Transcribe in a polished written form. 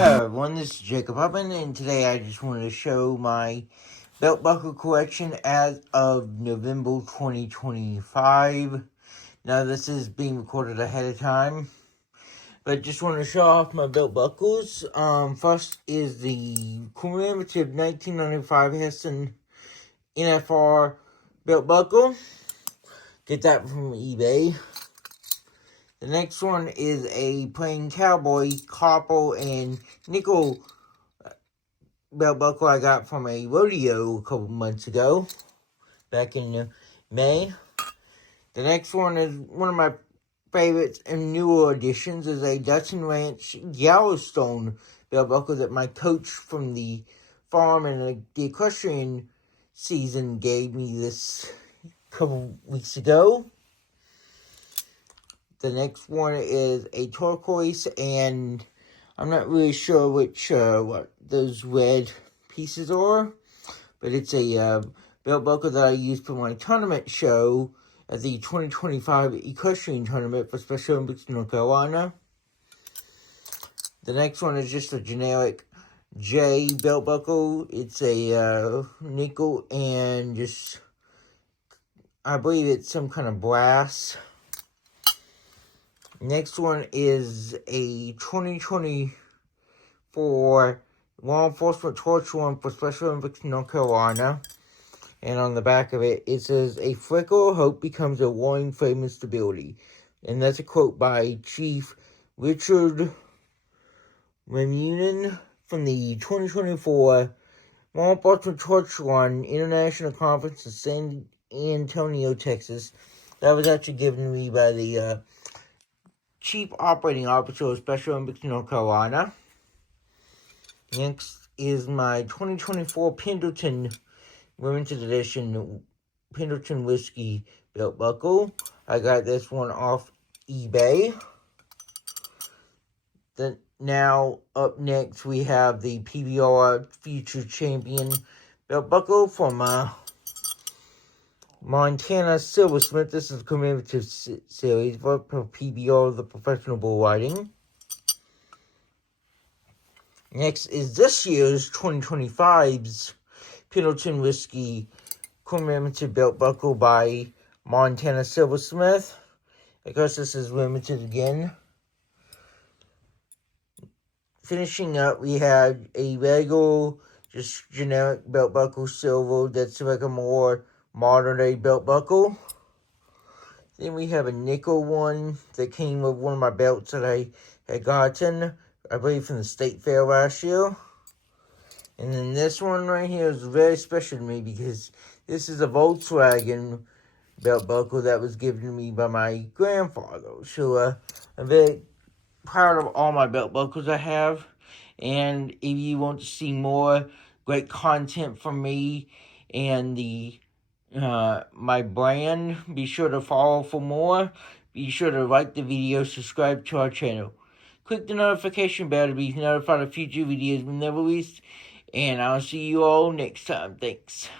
Hello everyone, this is Jacob Hubbin, and today I just wanted to show my belt buckle collection as of November 2025. Now this is being recorded ahead of time, but just want to show off my belt buckles. First is the commemorative 1995 Heston NFR belt buckle. Get that from eBay. The next one is a plain cowboy copper and nickel belt buckle I got from a rodeo a couple months ago, back in May. The next one is one of my favorites and newer additions, is a Dutton Ranch Yellowstone belt buckle that my coach from the farm and the equestrian season gave me this couple weeks ago. The next one is a turquoise, and I'm not really sure which what those red pieces are, but it's a belt buckle that I used for my tournament show at the 2025 Equestrian Tournament for Special Olympics North Carolina. The next one is just a generic J belt buckle. It's a nickel and just, I believe it's some kind of brass. Next one is a 2024 law enforcement torch one for Special Olympics North Carolina. And on the back of it, it says, "A flicker of hope becomes a warning flame of stability." And that's a quote by Chief Richard Remunin from the 2024 Law Enforcement Torch Run International Conference in San Antonio, Texas. That was actually given to me by the Chief Operating Officer of Special Olympics North Carolina. Next is my 2024 Pendleton Limited Edition Pendleton Whiskey belt buckle. I got this one off eBay. Then now up next we have the PBR Future Champion belt buckle from Montana Silversmith. This is a commemorative series for PBR, the professional bull riding. Next is this year's 2025's Pendleton Whiskey commemorative belt buckle by Montana Silversmith. I guess this is limited again. Finishing up, we had a regular, just generic belt buckle silver that's like a more modern day belt buckle. Then we have a nickel one that came with one of my belts that I had gotten, I believe, from the state fair last year. And then this one right here is very special to me because this is a Volkswagen belt buckle that was given to me by my grandfather. So I'm very proud of all my belt buckles I have. And if you want to see more great content from me and the my brand, be sure to follow for more. Be sure to like the video, subscribe to our channel. Click the notification bell to be notified of future videos when they're released. And I'll see you all next time. Thanks.